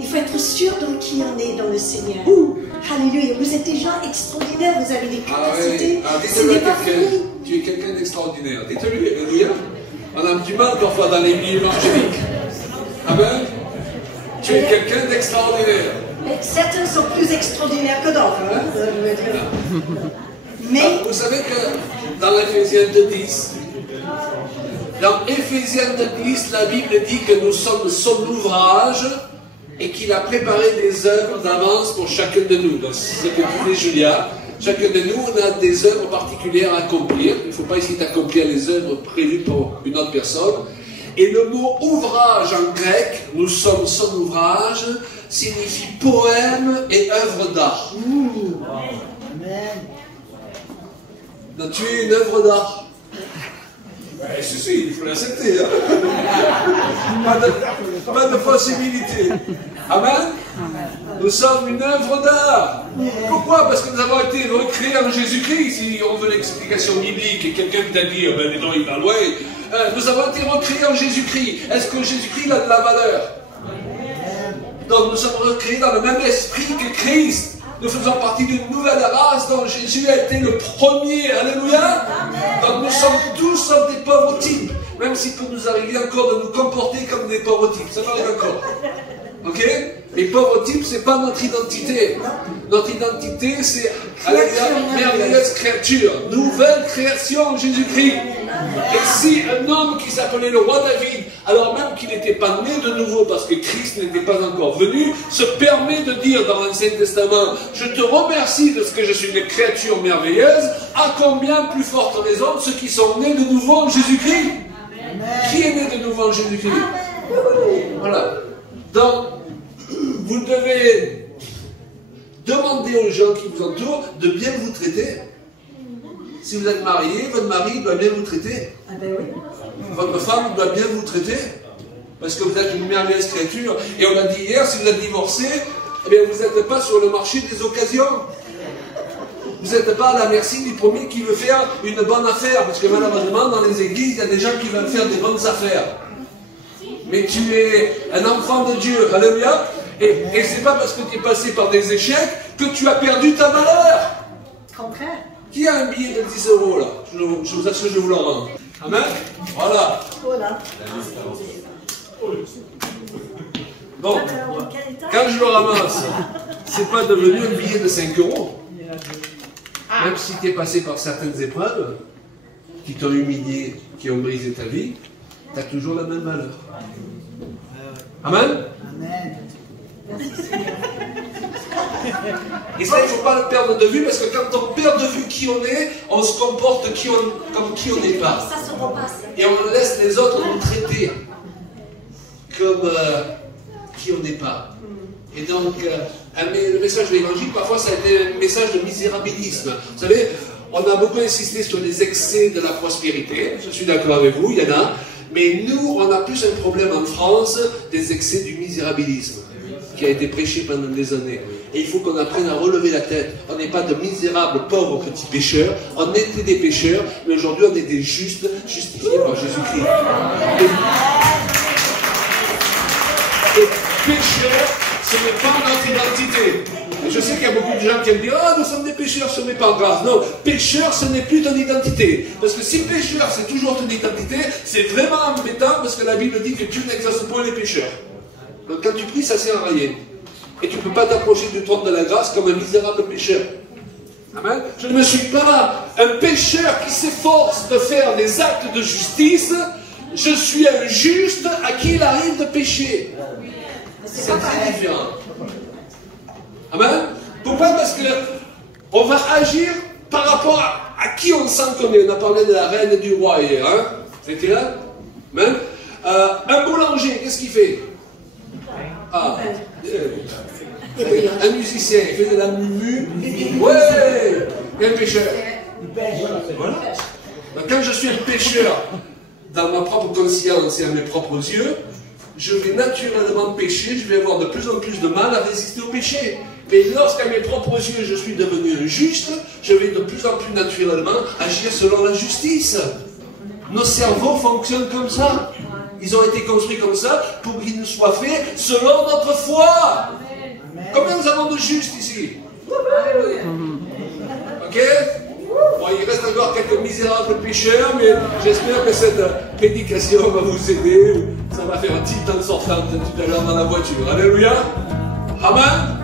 Il faut être sûr de qui on est dans le Seigneur. Alléluia. Vous êtes des gens extraordinaires, vous avez des capacités. Ce n'est pas fini. Tu es quelqu'un d'extraordinaire. Dites-lui, alléluia. On a du mal parfois dans les milieux évangéliques. Amen. Tu es quelqu'un d'extraordinaire. Mais certains sont plus extraordinaires que d'autres. Hein, mais vous savez que dans l'Éphésiens 2:10, dans Éphésiens 2:10, la Bible dit que nous sommes son ouvrage et qu'il a préparé des œuvres d'avance pour chacun de nous. Donc, c'est ce que disait Julia. Chacun de nous, on a des œuvres particulières à accomplir. Il ne faut pas essayer d'accomplir les œuvres prévues pour une autre personne. Et le mot ouvrage en grec, nous sommes son ouvrage, signifie poème et œuvre d'art. Amen. Donc, tu es une œuvre d'art. Ouais, si, il faut l'accepter. Hein? Pas de possibilité. Amen. Nous sommes une œuvre d'art. Pourquoi? Parce que nous avons été recréés en Jésus-Christ. Si on veut l'explication biblique et quelqu'un t'a dit, ben dis donc, il va loin. Nous avons été recréés en Jésus-Christ. Est-ce que Jésus-Christ a de la valeur? Donc nous sommes recréés dans le même esprit que Christ. Nous faisons partie d'une nouvelle race dont Jésus a été le premier. Alléluia. Donc nous sommes tous des pauvres types. Même s'il peut nous arriver encore de nous comporter comme des pauvres types. Ça m'arrive encore. Ok? Les pauvres types, ce n'est pas notre identité. Notre identité, c'est merveilleuse créature. Nouvelle création, Jésus-Christ. Et si un homme qui s'appelait le roi David, alors même qu'il n'était pas né de nouveau parce que Christ n'était pas encore venu, se permet de dire dans l'Ancien Testament, je te remercie de ce que je suis une créature merveilleuse, à combien plus forte raison ceux qui sont nés de nouveau en Jésus-Christ? Qui est né de nouveau en Jésus-Christ? Voilà. Donc, vous devez demander aux gens qui vous entourent de bien vous traiter. Si vous êtes marié, votre mari doit bien vous traiter. Ah ben oui. Votre femme doit bien vous traiter. Parce que vous êtes une merveilleuse créature. Et on l'a dit hier, si vous êtes divorcé, eh bien vous n'êtes pas sur le marché des occasions. Vous n'êtes pas à la merci du premier qui veut faire une bonne affaire. Parce que malheureusement, dans les églises, il y a des gens qui veulent faire des bonnes affaires. Mais tu es un enfant de Dieu. Alléluia. Et ce n'est pas parce que tu es passé par des échecs que tu as perdu ta valeur. Contraire. Qui a un billet de 10 € là? Je vous assure, je vous le rends. Amen. Voilà. Voilà. Bon, quand je le ramasse, c'est pas devenu un billet de 5 €. Même si tu es passé par certaines épreuves qui t'ont humilié, qui ont brisé ta vie, tu as toujours la même valeur. Amen. Amen. Et ça, il ne faut pas le perdre de vue, parce que quand on perd de vue qui on est, on se comporte comme qui on n'est pas. Ça se repasse. Et on laisse les autres nous traiter comme qui on n'est pas. Et donc, le message de l'évangile, parfois, ça a été un message de misérabilisme. Vous savez, on a beaucoup insisté sur les excès de la prospérité. Je suis d'accord avec vous, il y en a. Mais nous, on a plus un problème en France des excès du misérabilisme qui a été prêché pendant des années. Et il faut qu'on apprenne à relever la tête. On n'est pas de misérables, pauvres petits pécheurs. On était des pécheurs, mais aujourd'hui on est des justes, justifiés par Jésus-Christ. Et pécheur, ce n'est pas notre identité. Et je sais qu'il y a beaucoup de gens qui aiment dire « Ah, nous sommes des pécheurs, ce n'est pas grave. » Non, pécheur, ce n'est plus ton identité. Parce que si pécheur, c'est toujours ton identité, c'est vraiment embêtant parce que la Bible dit que Dieu n'exauce point les pécheurs. Donc quand tu pries, ça sert à rien. Et tu ne peux pas t'approcher du trône de la grâce comme un misérable pécheur. Amen. Je ne me suis pas un pécheur qui s'efforce de faire des actes de justice. Je suis un juste à qui il arrive de pécher. C'est très différent. Amen. Pourquoi? Parce que on va agir par rapport à qui on sent qu'on est. On a parlé de la reine et du roi hier. Hein? C'était là? Amen. Un boulanger, qu'est-ce qu'il fait? Ah, un musicien, il fait de la mu. Ouais, un pécheur. Voilà. Donc, quand je suis un pécheur dans ma propre conscience et à mes propres yeux, je vais naturellement pécher, je vais avoir de plus en plus de mal à résister au péché. Mais lorsqu'à mes propres yeux je suis devenu un juste, je vais de plus en plus naturellement agir selon la justice. Nos cerveaux fonctionnent comme ça. Ils ont été construits comme ça pour qu'ils nous soient faits selon notre foi. Combien nous avons de justes ici? Ok? Bon, il reste encore quelques misérables pécheurs, mais j'espère que cette prédication va vous aider. Ça va faire un petit temps de sortant tout à l'heure dans la voiture. Alléluia. Amen.